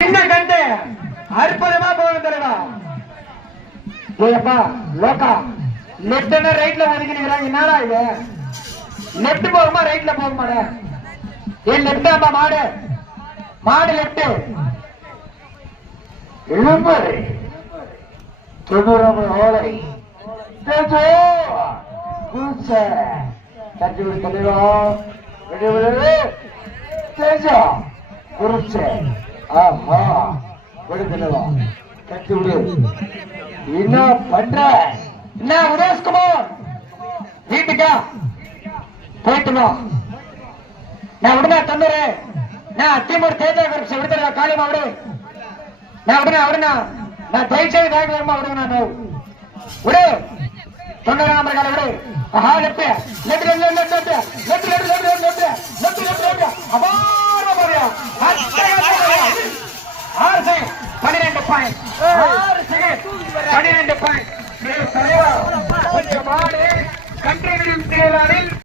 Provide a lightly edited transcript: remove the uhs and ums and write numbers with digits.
சின்ன கண்டு அற்புதமா போகும் தலைவா. ஏப்பா லோக்கா லெப்ட் ரைட்ல ஒதுக்கிக்கிறாங்க. என்னடா இது? லெப்ட் போகுமா ரைட்ல போகுமாடா? ஏன் லெப்ட் ஆப்பா மாடு மாடு லெப்ட் இளம்பரை தொண்ணூறு ஓலை தட்டி விடு தலைவா. தேஜா குறிச்ச ஆஹா விடுதலவா கட்டி விடு. என்ன பண்ற? என்ன உதேஷ்குமார் வீட்டுக்கா போயிட்டு வா. நான் உடனே தந்துரு. நான் திமுர் தேஜா குறிச்ச விடுதல காலியமா விடு. நான் உடனே உடனே நான் ஜெயிச்சது வேக வேகமா விடுங்க. நான் விடு 90 நம்பர் கால விடு. ஆஹா left left left left left left left left left left left left அபார போறியா 6 செகண்ட் 12 பாயிண்ட் 6 செகண்ட் 12 பாயிண்ட்.